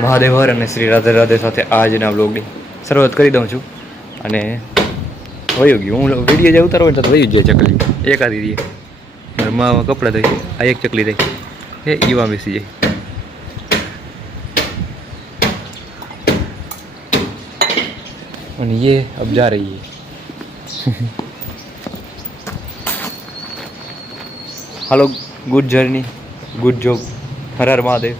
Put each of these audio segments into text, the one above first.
મહાદેવ હર અને શ્રી રાધે રાધે સાથે આજના વ્લોગની શરૂઆત કરી દઉં છું. અને વયું ગયું હું વિડીયો જે ઉતારો ને તો વયું જાય ચકલી એકાદી રહીએ ઘરમાં કપડાં થઈ આ એક ચકલી થઈ એ ઈવા બેસી જાય. અને ये अब जा रही है. Hello good journey good job हर हर महादेव.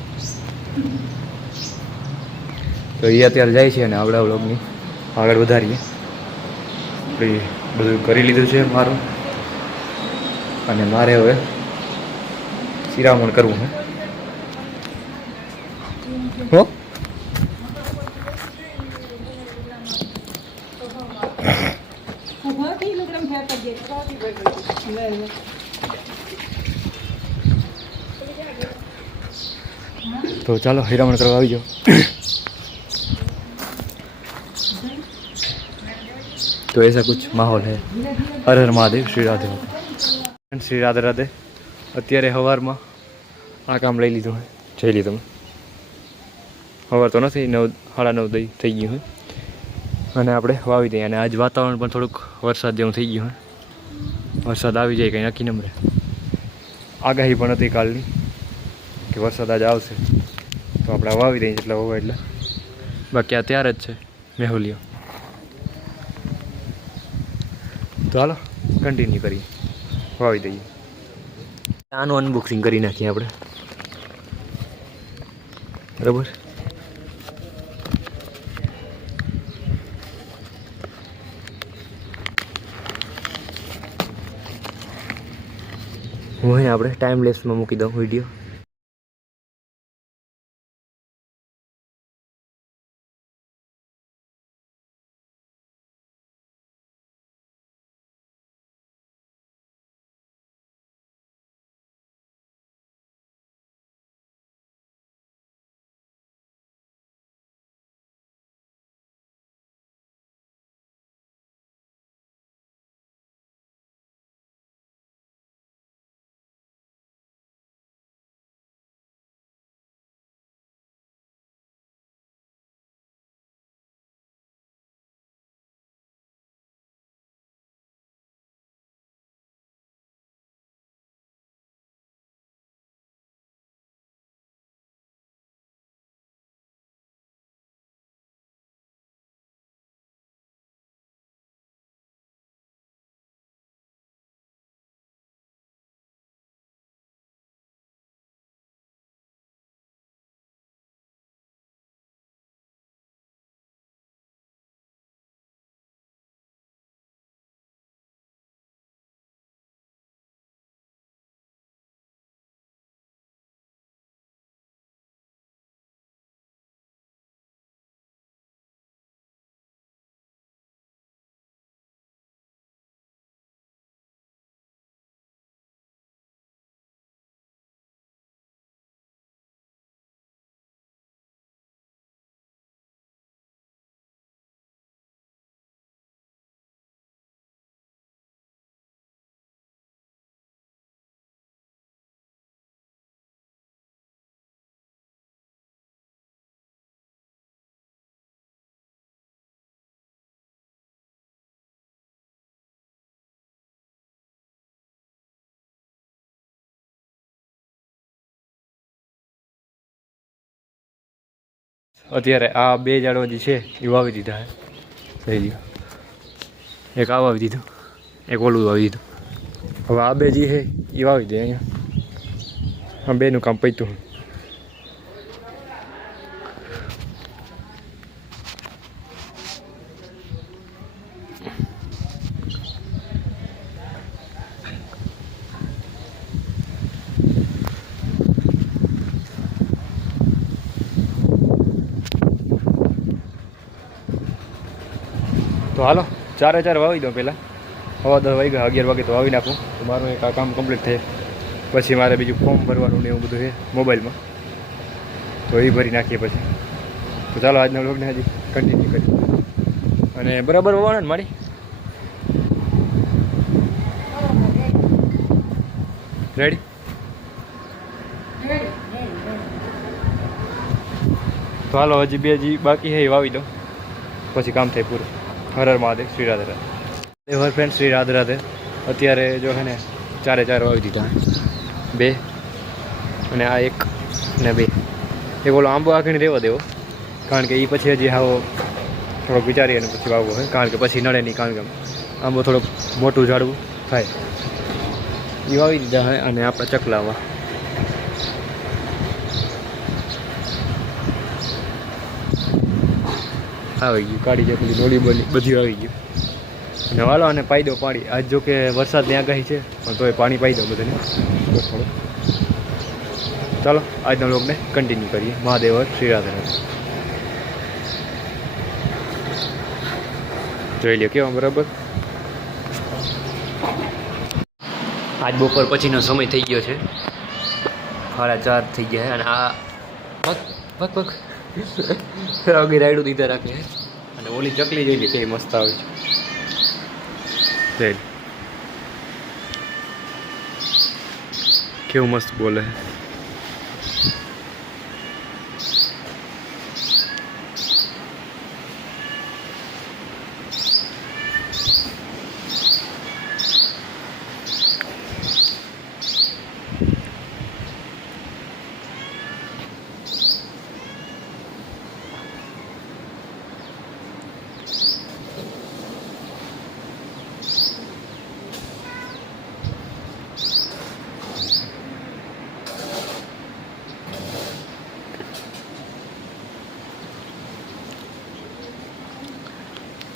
તો એ અત્યારે જાય છે અને આવડા વ્લોગની આગળ વધારીએ. બધું કરી લીધું છે મારું અને મારે હવે શિરામણ કરવું છે. હો तो चलो हिरामण करवा આવી जाओ. तो ऐसा कुछ माहौल है. हर हर महादेव श्री राधे श्री राधे राधे. અત્યારે સવારમાં આ કામ લઈ લીધું હોય જઈ લીધું. સવાર તો નથી 9 9:30 દઈ થઈ ગયું હોય અને આપણે વાવી દઈએ. અને આજ વાતાવરણ પણ થોડુંક વરસાદ જેવું થઈ ગયું હોય. વરસાદ આવી જાય કંઈ નક્કી ન મળે. આગાહી પણ હતી કાલની કે વરસાદ આજે આવશે તો આપણે વાવી દઈએ એટલે હોવા એટલે. બાકી આ ત્યાર જ છે મેહુલિયો. તો હાલો કન્ટિન્યુ કરીએ વાવી દઈએ. આનું અનબોક્સિંગ કરી નાખીએ આપણે બરાબર. હું અહીં આપણે ટાઈમ લેસમાં મૂકી દઉં વિડીયો. અત્યારે આ બે ઝાડવા જે છે એ વાવી દીધા છે. થઈ ગયું. એક આ વાવી દીધું એક ઓલું વાવી દીધું. હવે આ બે જે છે એ વાવી દે અહીંયા. આ બેનું કામ પત્યું. તો હાલો 4 વાવી દો પહેલાં. 10 વાગ્યા 11 વાગે તો વાવી નાખું તો મારું એક આ કામ કમ્પ્લીટ થાય. પછી મારે બીજું ફોર્મ ભરવાનું ને એવું બધું છે મોબાઈલમાં તો એ ભરી નાખીએ પછી. તો ચાલો આજના વ્લોગને હજી કન્ટિન્યુ કરીએ. અને બરાબર વાવણ ને મારી રેડી તો હાલો હજી બે હજી બાકી છે એ વાવી દો પછી કામ થાય પૂરું. હર હર મહાદેવ, શ્રી રાધે રાધે. હર ફ્રેન્ડ, શ્રી રાધે રાધે. અત્યારે જો છે ને 4 વાવી દીધા, 2 અને આ 1 ને 2. એ બોલો આંબો આખીને રહેવા દેવો, કારણ કે એ પછી હજી આવો થોડોક વિચારીએ અને પછી વાવવો હોય, કારણ કે પછી નડે નહીં, કારણ કે આંબો થોડોક મોટું ઝાડવું થાય. એ વાવી દીધા હોય અને આપણે ચકલામાં આવી ગયું, કાઢી ચકલી નોડી બોલી બધી આવી ગયું. અને વાલો અને પાઈ દો પાણી. આજ જો કે વરસાદની આગાહી છે પણ તોય પાણી પાઈ દો બધાને થોડું. ચાલો આજના વ્લોગને કન્ટિન્યુ કરીએ. મહાદેવ, શ્રી રાધે રાધે. જોઈ લ્યો કેવા બરાબર. આજ બપોર પછીનો સમય થઈ ગયો છે, 4:30 થઈ ગયા છે. અને આ પગ પગ અગી રાયડું દીધા રાખે અને ઓલી ચકલી જઈ લી તે મસ્ત આવે છે. કેવું મસ્ત બોલે.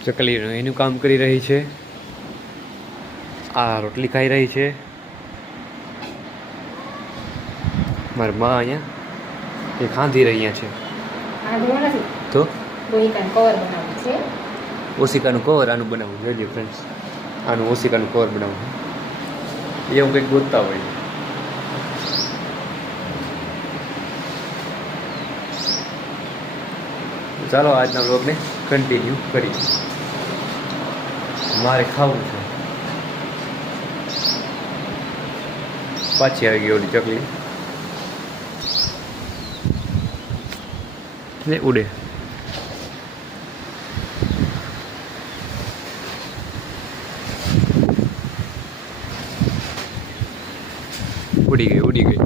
ચકલી એનું કામ કરી રહી છે, આ રોટલી ખાઈ રહી છે. મારી માં અહીંયા એ ખાંધી રહ્યા છે. તો ઓશિકાનું કવર આનું બનાવવું જોઈએ ફ્રેન્ડ્સ. આનું ઓશિકાનું કવર બનાવવું એવું કંઈક ગોતતા હોય. ચાલો આજના વ્લોગને કન્ટિન્યુ કરીએ. મારે ખાવું છે. પાછી આવી ગઈ ઓલી ચકલી ને ઉડે. ઉડી ગઈ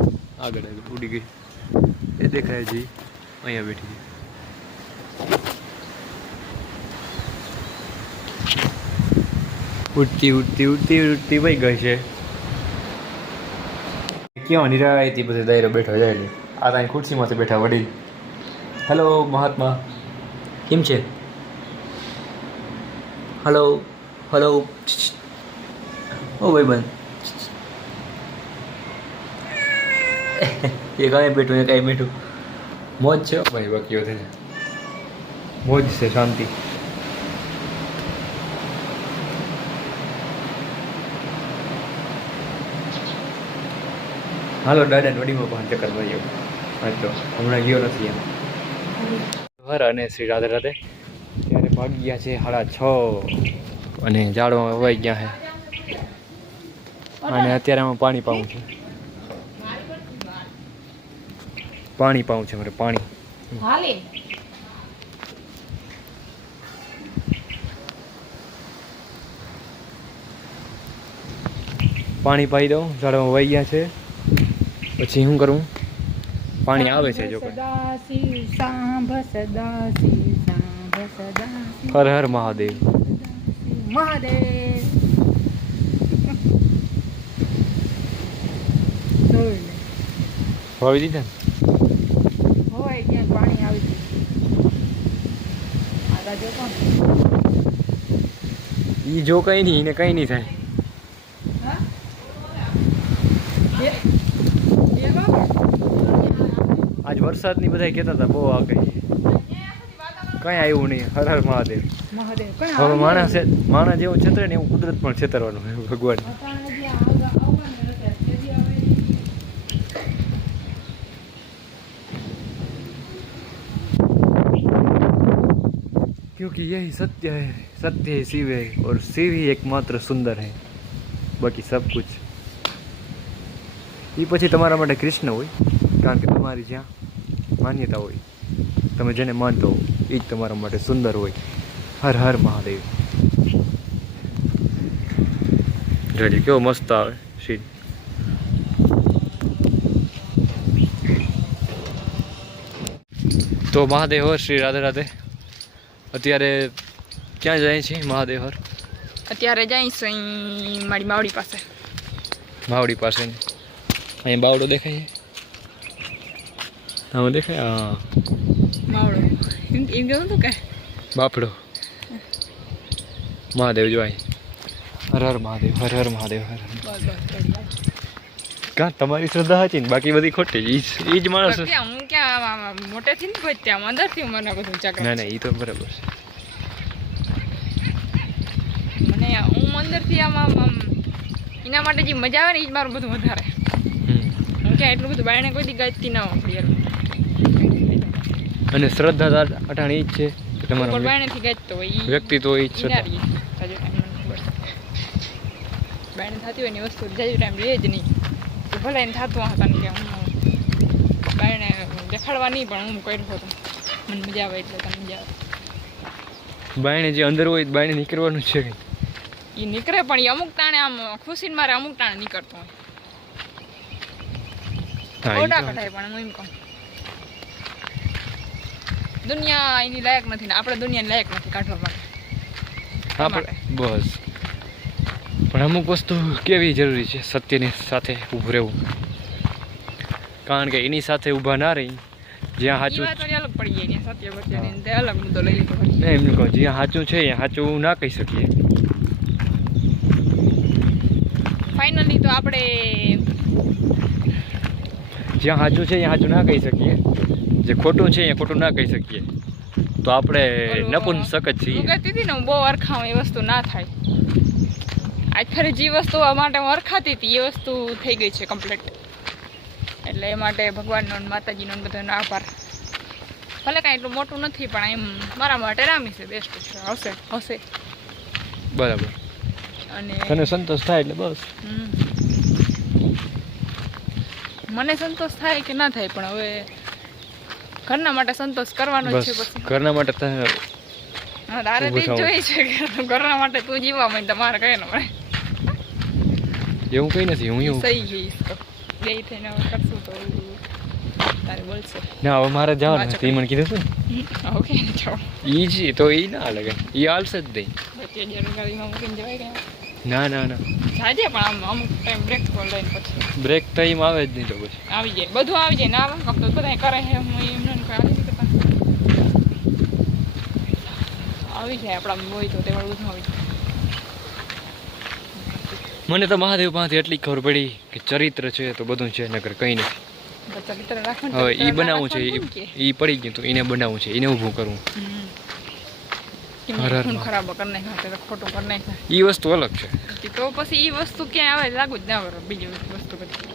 આગળ ઉડી ગઈ. એ દેખાય છે અહીંયા બેઠી છે. ઉડતી વહી ગઈ છે. કેવા નિરાયતી પછી દાયરો બેઠો જાય ને. આ ત્યાં ખુરશીમાંથી બેઠા વડીલ. હેલો મહાત્મા, કેમ છે? હલો હલો ઓ ભાઈ બંધ. એ કાંઈ બેઠું એ કાંઈ બેઠું. મોજ છે ભાઈ, બાકી થઈને મોજ છે, શાંતિ. હાલો દાદા નોડીમાં પણ ચક્કર માર્યો. હા તો હમણાં ગયો નથી એમ. હર અને શ્રી રાધે રાધે. ત્યારે ભાગી ગયા છે 6:30 અને ઝાડમાં વવાઈ ગયા છે. અને અત્યારે આમાં પાણી પાવું છે. પાણી પાવું છે મારે, પાણી. પાણી પાઈ દઉં. ઝાડમાં વહી ગયા છે પછી શું કરું? પાણી આવે છે જો. હર હર મહાદેવ. મહાદેવ વાવી દીધા હોય ત્યાં પાણી આવી ગયું. ઈ જો કઈ નહીં ને કઈ નહીં થાય. આજ વરસાદની બધા કહેતા હતા બહુ આગાહી, કઈ આવ્યું નહીં. હર હર મહાદેવ. હવે માણસ જેવું છેતરે ને એવું કુદરત પણ છેતરવાનું હોય ભગવાન. क्योंकि यही सत्य है, सत्य ही शिव है और शिव ही एकमात्र सुंदर है, बाकी सब कुछ. એ પછી તમારા માટે કૃષ્ણ હોય, કારણ કે તમારી જ્યાં માન્યતા હોય તમે જેને માનતો હો એ જ તમારા માટે સુંદર હોય. હર હર મહાદેવ. જોઈ કેવો મસ્ત આવે સીન. તો મહાદેવ હર શ્રી રાધે રાધે. અત્યારે ક્યાં જાય છે મહાદેવ હર? અત્યારે જઈશું અહીં મારી માવડી પાસે. માવડી પાસે અહીં બાવડો દેખાય છે. હા દેખાય. હા માવડો એમ કેવું હતું કે બાપડો. મહાદેવ જોવાય. હર હર મહાદેવ, હર હર મહાદેવ, હર હર. કાં તમારી શ્રદ્ધા હતી ને બાકી બધી ખોટી. એ જ માણસ. હું ક્યાં મોટેથી ને પહોંચતી આમ અંદરથી મને બધું ચક્ર. ના ના એ તો બરાબર છે. મને હું અંદરથી આમ એના માટે જે મજા આવે ને એ જ મારું બધું વધારે. હું ક્યાં એટલું બધું બાયણે કોઈ દી ગાજતી ના હોઉં યાર. અને શ્રદ્ધા અટાણી એ જ છે કે તમારા બાયણેથી ગાજતો હોય વ્યક્તિ તો એ જ શ્રદ્ધા. બાયણે થતી હોય ને વસ્તુ જાજુ ટાઈમ રહે જ નહીં. તો ભલે એને થતું હતા ને કે હું બાયણે દેખાડવા નહીં પણ હું કર્યું હતું. મને મજા આવે એટલે તને મજા આવે. બાયણે જે અંદર હોય બાયણે નીકળવાનું છે કંઈ. એ નીકળે પણ એ અમુક ટાણે આમ ખુશીને મારે અમુક ટાણે નીકળતો હોય. ઓડા કઢાય પણ હું એમ કહું દુનિયા એની લાયક નથી ને આપણે દુનિયાની લાયક નથી કાઢવા માટે. આપણે બસ. પણ અમુક વસ્તુ કેવી જરૂરી છે સત્યની સાથે ઊભું રહેવું. કારણ કે એની સાથે ઊભા ના રહી જ્યાં સાચું અલગ પડી જાય ત્યાં સત્ય બત્યની તે અલગ મુદ્દો લઈ લીધો. એમ કહો જ્યાં સાચું છે ત્યાં સાચું ના કહી શકીએ. ફાઇનલી તો આપણે જ્યાં સાચું છે ત્યાં સાચું ના કહી શકીએ. જે ખોટું છે એ ખોટું ના કહી શકીએ. તો આપણે નપુંસક જ છીએ. હું કહેતી હતી ને હું બહુ અરખામ એ વસ્તુ ના થાય. આજ ખરી જે વસ્તુ માટે હું અરખાતી હતી એ વસ્તુ થઈ ગઈ છે કમ્પ્લીટ. એટલે એ માટે ભગવાનનો માતાજીનો બધાનો આભાર. ભલે કાંઈ એટલું મોટું નથી પણ એમ મારા માટે રામી છે બેસ્ટ છે. હશે હશે બરાબર. અને તને સંતોષ થાય એટલે બસ. મને સંતોષ થાય કે ના થાય પણ હવે ઘરના માટે સંતોષ કરવાનો જ છે. પછી ઘરના માટે તારે તે જોઈ છે કે ઘરના માટે તું જીવવા માંડ તમારે કઈ ન મળે એવું કઈ નથી. હું એવું સહી જઈશ તો બે થઈને હવે કરશું તો તારે બોલશે. ના હવે મારે જવાનું તે મને કીધું હતું ઓકે જાઓ. ઈ જ તો ઈ ના લાગે. ઈ હાલશે જ નહીં. ગાડીમાં મૂકીને જવાય ગયા. ના ના ના સાજે પણ આમ અમુક ટાઈમ બ્રેક પર લઈને પછી બ્રેક ટાઈમ આવે જ નહીં તો પછી આવી જાય બધું આવી જાય ના આવે ફક્ત બધા કરે છે હું એમને આવી કરતા આવી જાય આપણા હોય તો તેમાં બધું આવી જાય. મને તો મહાદેવ પાસેથી એટલી ખબર પડી કે ચરિત્ર છે તો બધું છે નકર કંઈ નથી. ચરિત્ર રાખવાનું હવે ઈ બનાવવું છે ઈ પડી ગયું તો એને બનાવવું છે એને ઊભું કરવું. ખૂન ખરાબ કરી નાખ્યા ખોટું કરી નાખ્યા ઈ વસ્તુ અલગ છે. તો પછી ઈ વસ્તુ ક્યાં આવે લાગુ જ ના બરાબર બીજી વસ્તુ બધી.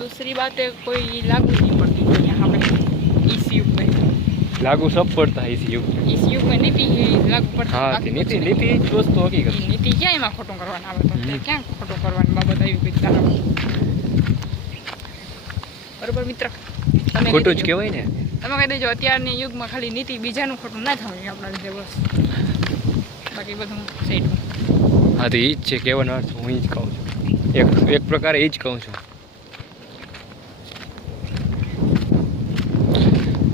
दूसरी बात है कोई लागू नहीं पड़ती यहाँ पे इस युग में. लागू सब पड़ता है इस युग में. इस युग में नीति ही लागू पड़ती हाँ नीति नीति જ વસ્તુ હકીકત. નીતિ ક્યાં એમાં ખોટું કરવાનું આવે તો ક્યાં ખોટું કરવાની બાબત આવી ગઈ તારા બરોબર મિત્ર. તમે ખોટું જ કહેવાય ને. તમે કહી દેજો અત્યારની યુગમાં ખાલી નીતિ બીજાનું ખોટું ના થવું આપણા લીધે બસ બાકી બધું સેટ. હા તો એ જ છે કહેવાનો અર્થ હું એ જ કહું છું. એક પ્રકારે એ જ કહું છું.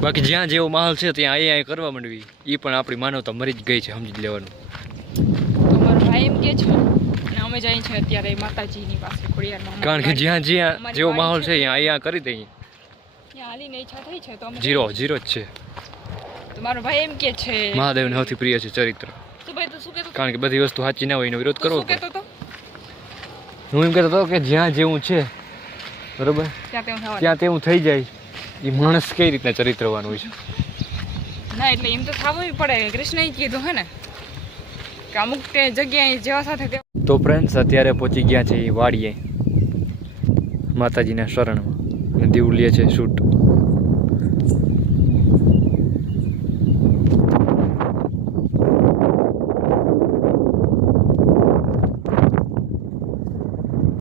બાકી જ્યાં જેવો માહોલ છે ત્યાં અહીંયા કરવા માંડવી એ પણ આપણી માનવતા મરી જ ગઈ છે સમજી જ લેવાનું. તો મારો ભાઈ એમ કે છે અને અમે જઈએ છીએ અત્યારે માતાજીની પાસે ખોડિયારમાં. કારણ કે જ્યાં જેવો માહોલ છે ત્યાં અહીંયા કરી દઈએ. ત્યાં હાલીને ઈચ્છા થઈ છે તો અમે જીરો જ છે. તો મારો ભાઈ એમ કે છે મહાદેવને સૌથી પ્રિય છે ચરિત્ર. શું ભાઈ તું શું કહેતો? કારણ કે બધી વસ્તુ સાચી ના હોય એનો વિરોધ કરવો શું કહેતો તો? હું એમ કહેતો હતો કે જ્યાં જેવું છે બરોબર ત્યાં તેવું થઈ જાય. એ માણસ કઈ રીતના ચરિત્રવાન હોય છે. ના એટલે એમ તો થવું પડે. કૃષ્ણએ કીધું હે ને કે અમુક જગ્યાએ જેવા સાથે તો ફ્રેન્ડ્સ અત્યારે પહોંચી ગયા છે એ વાડીએ માતાજીના શરણમાં. દીવ લે છે શૂટ.